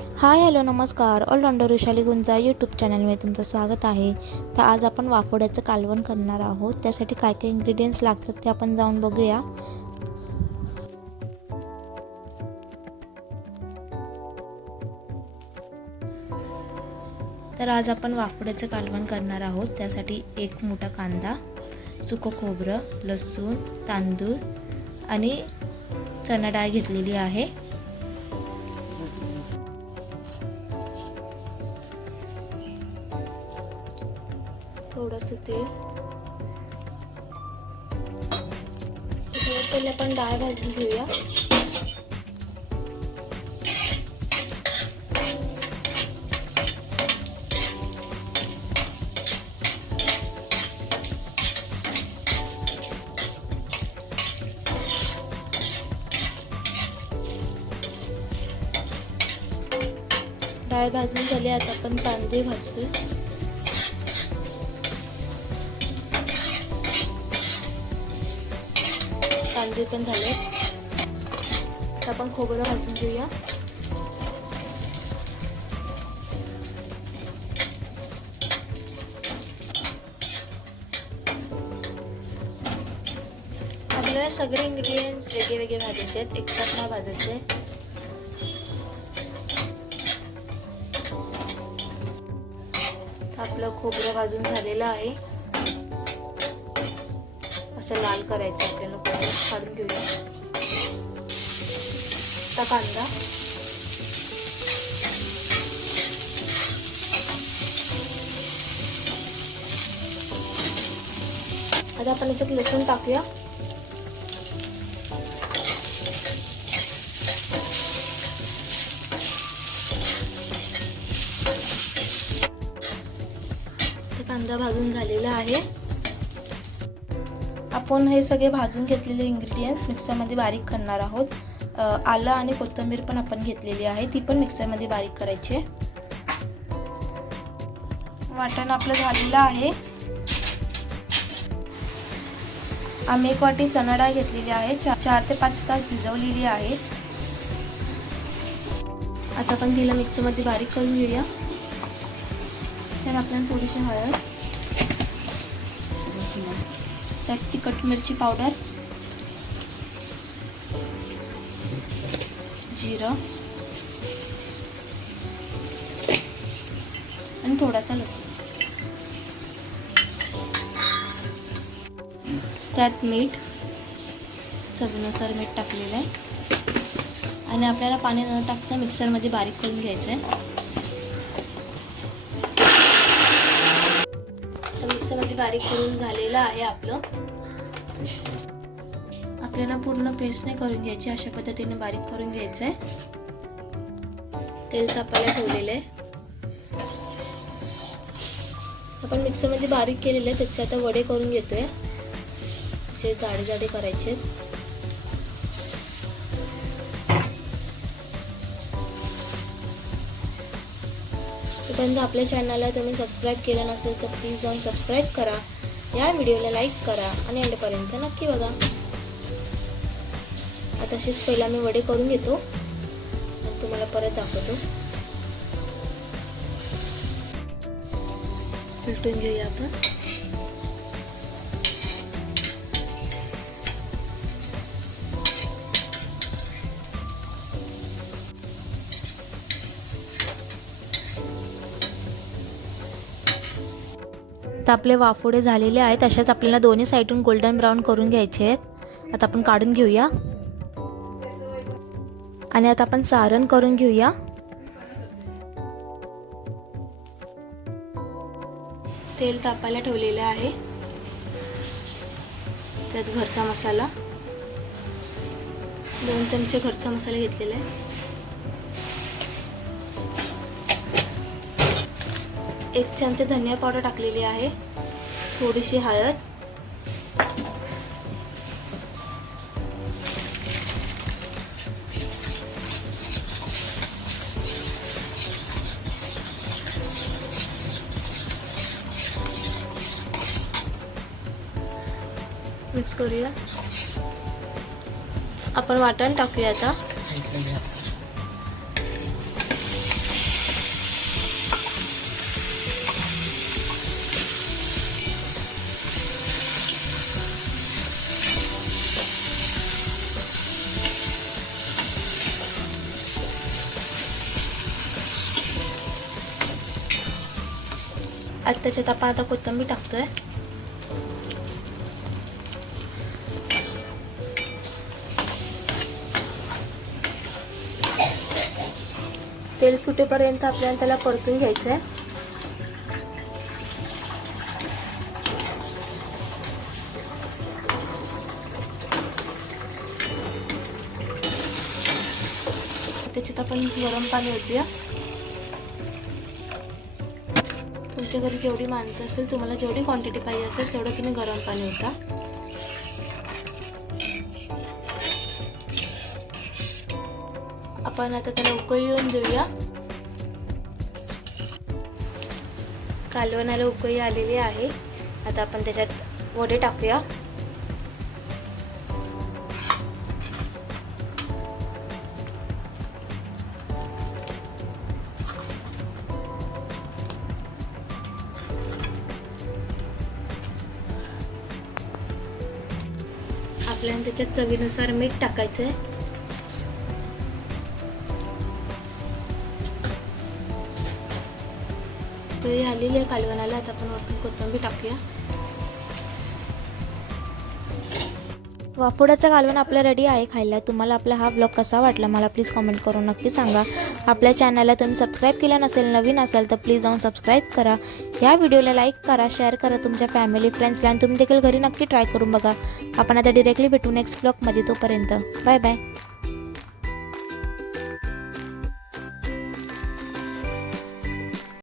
हाय hello नमस्कार. Allrounder Vrushali Gunja YouTube चॅनलमध्ये तुमचं स्वागत आहे. तर आज आपण वाफोड्याचं कालवण करणार आहोत. त्यासाठी काय काय इन्ग्रेडियंट्स लागतात ते आपण जाऊन बघूया. तर आज आपण वाफोड्याचं कालवण करणार आहोत. त्यासाठी एक मोठा कांदा सुकं खोबरं लसूण तांदूळ आणि चणा डाळ घेतलेली आहे. थोडंसं तेल पहिले आपण डाळ भाजून घेऊया. डाळ भाजून झाली आता आपण तांदूळ भाजतोय. कांदे पण झाले तर आपण खोबरं भाजून घेऊया. आपल्याला सगळे इन्ग्रेडियंट्स वेगळे वेगळे भाजायचे आहेत. एकसाथ नाही भाजायचे. आपलं खोबरं भाजून झालेलं आहे. असं लाल करायचं आपल्याला खोबरं काढून घेऊया. आता कांदा. आता आपण याच्यात लसूण टाकूया. कांदा भाजून झालेला आहे. आपण हे सगळे भाजून घेतलेले इंग्रेडियंट्स मिक्सरमध्ये बारीक करणार आहोत. आलं आणि कोथिंबीर पण आपण घेतलेली आहे. ती पण मिक्सरमध्ये बारीक करायची आहे. वाटण आपलं झालेलं आहे. आम्ही एक वाटी चणा डाळ घेतलेली आहे. चार ते पाच तास भिजवलेली आहे. आता आपण तिला मिक्सरमध्ये बारीक करून घेऊया. तर आपल्याला थोडीशी हळद त्यात तिखट मिरची पावडर जिरं आणि थोडासा लसूण. त्यात मीठ चवीनुसार मीठ टाकलेलं आहे. आणि आपल्याला पाणी न टाकता मिक्सरमध्ये बारीक करून घ्यायचं आहे. मिक्सरमध्ये म्हणजे बारीक करून झालेलं आहे आपलं. आपल्याला पूर्ण पेस्ट नाही करून घ्यायची अशा पद्धतीने बारीक करून घ्यायचं आहे तेल तापायला ठेवलेलं आहे. आपण मिक्सरमध्ये बारीक केलेलं आहे त्याचे आता वडे करून घेतोय. असे जाडे जाडे करायचे तोपर्यंत आपल्या चॅनलला तुम्ही सबस्क्राईब केलं नसेल तर प्लीज जाऊन सबस्क्राईब करा. या व्हिडिओला लाईक करा आणि एंडपर्यंत नक्की बघा. आता तसेच पहिला मी वडे करून घेतो. आणि तुम्हाला परत दाखवतो. उलटून घेऊया आपण. आता आपले वाफोडे झालेले आहेत तशाच आपल्याला दोन्ही साईडून गोल्डन ब्राऊन करून घ्यायचे आहेत. आता आपण काढून घेऊया. आणि आता आपण सारण करून घेऊया. तेल तापायला ठेवलेलं आहे. त्यात घरचा मसाला. दोन चमचे घरचा मसाला घेतलेला आहे. एक चमचा धनिया पावडर टाकलेली आहे. थोडीशी हळद. मिक्स करूया. आपण वाटण टाकूया आता. आता त्याच्यात आपण आता कोथिंबीर टाकतोय. तेल सुटेपर्यंत आपल्याला त्याला परतून घ्यायचं आहे त्याच्यात आपण गरम पाणी होते तुमच्या घरी जेवढी माणसं असेल तुम्हाला जेवढी क्वांटिटी पाहिजे असेल तेवढं तुम्ही गरम पाणी होता. आपण आता त्याला उकळी येऊन देऊया. कालवणाला उकळी आलेली आहे. आता आपण त्याच्यात वडे टाकूया. आपल्याला त्याच्यात चवीनुसार मीठ टाकायचं आहे आलेली आहे कालवणाला आता आपण वरतून कोथिंबीर टाकूया. वाफोड्याचा कालवण आपलं रेडी आहे खायला. तुम्हाला आपला हा ब्लॉग कसा वाटला मला प्लीज कमेंट करून नक्की सांगा. आपल्या चॅनलला तुम्ही सबस्क्राईब केलं नसेल नवीन असाल तर प्लीज जाऊन सबस्क्राईब करा. या व्हिडिओला लाईक करा शेअर करा तुमच्या फॅमिली फ्रेंड्सला आणि तुम्ही देखील घरी नक्की ट्राय करून बघा. आपण आता डिरेक्टली भेटू नेक्स्ट ब्लॉगमध्ये तोपर्यंत. Bye bye